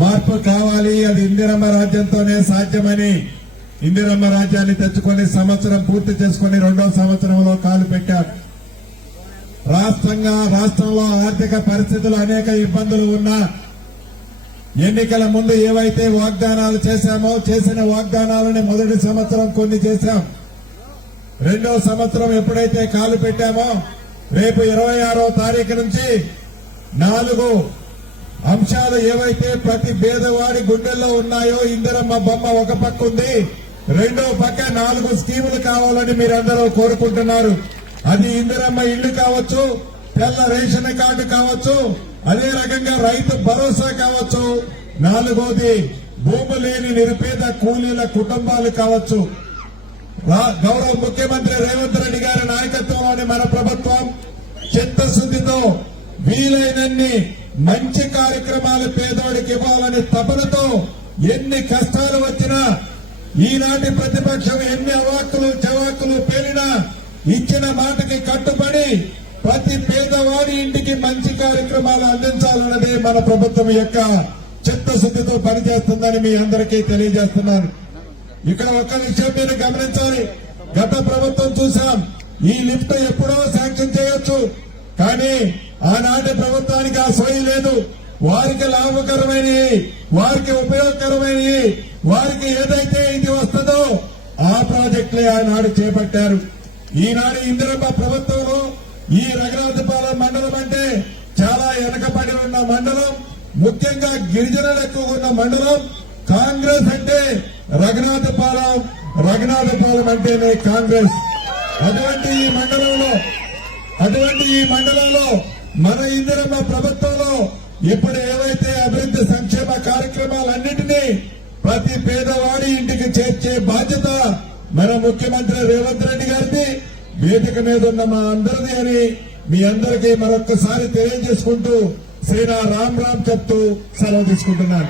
మార్పు కావాలి అది ఇందిరమ్మ రాజ్యంతోనే సాధ్యమని ఇందిరమ్మ రాజ్యాన్ని తెచ్చుకొని సంవత్సరం పూర్తి చేసుకుని రెండో సంవత్సరంలో కాలు పెట్టారు. రాష్ట్రంగా రాష్ట్రంలో ఆర్థిక పరిస్థితులు అనేక ఇబ్బందులు ఉన్నా ఎన్నికల ముందు ఏవైతే వాగ్దానాలు చేశామో చేసిన వాగ్దానాలని మొదటి సంవత్సరం కొన్ని చేశాం. రెండో సంవత్సరం ఎప్పుడైతే కాలు పెట్టామో రేపు ఇరవై ఆరో తారీఖు నుంచి నాలుగు అంశాలు ఏవైతే ప్రతి పేదవాడి గుండెల్లో ఉన్నాయో ఇందిరమ్మ బొమ్మ ఒక పక్క ఉంది. రెండో పక్క నాలుగు స్కీములు కావాలని మీరందరూ కోరుకుంటున్నారు. అది ఇందిరమ్మ ఇల్లు కావచ్చు తెల్ల రేషన్ కార్డు కావచ్చు అదే రకంగా రైతు భరోసా కావచ్చు. నాలుగోది భూమి లేని నిరుపేద కూలీల కుటుంబాలు కావచ్చు. గౌరవ ముఖ్యమంత్రి రేవంత్ రెడ్డి గారి నాయకత్వంలోని మన ప్రభుత్వం చిత్తశుద్దితో వీలైనన్ని మంచి కార్యక్రమాలు పేదోడికి ఇవ్వాలని తపనతో ఎన్ని కష్టాలు వచ్చినా ఈనాటి ప్రతిపక్షం ఎన్ని అవాక్కులు చవాక్కులు పేలినా ఇచ్చిన మాటకి కట్టుబడి ప్రతి పేదవాడి ఇంటికి మంచి కార్యక్రమాలు అందించాలన్నదే మన ప్రభుత్వం యొక్క చిత్తశుద్ధితో పనిచేస్తుందని మీ అందరికీ తెలియజేస్తున్నాను. ఇక్కడ ఒక్క విషయం మీరు గమనించాలి. గత ప్రభుత్వం చూసాం. ఈ లిఫ్ట్ ఎప్పుడో శాంక్షన్ చేయొచ్చు. కానీ ఆనాటి ప్రభుత్వానికి ఆ సోయి లేదు. వారికి లాభకరమైనవి వారికి ఉపయోగకరమైనవి వారికి ఏదైతే ఇది వస్తుందో ఆ ప్రాజెక్టులే ఆనాడు చేపట్టారు. ఈనాడు ఇందిరమ్మ ప్రభుత్వంలో ఈ రఘునాథపాలెం మండలం అంటే చాలా వెనకబడి ఉన్న మండలం ముఖ్యంగా గిరిజనులు ఎక్కువ ఉన్న మండలం. కాంగ్రెస్ అంటే రఘునాథపాలెం రఘునాథపాలెం అంటేనే కాంగ్రెస్. అటువంటి ఈ మండలంలో అటువంటి ఈ మండలంలో మన ఇందిరమ్మ ప్రభుత్వంలో ఇప్పుడు ఏవైతే అభివృద్ధి సంక్షేమ కార్యక్రమాలన్నింటినీ ప్రతి పేదవాడి ఇంటికి చేర్చే బాధ్యత మన ముఖ్యమంత్రి రేవంత్ రెడ్డి గారిది వేదిక మీద ఉన్న మా అందరిది అని మీ అందరికీ మరొక్కసారి తెలియజేసుకుంటూ శ్రీరా రామ్ రామ్ చెప్తూ సెలవు తీసుకుంటున్నాను.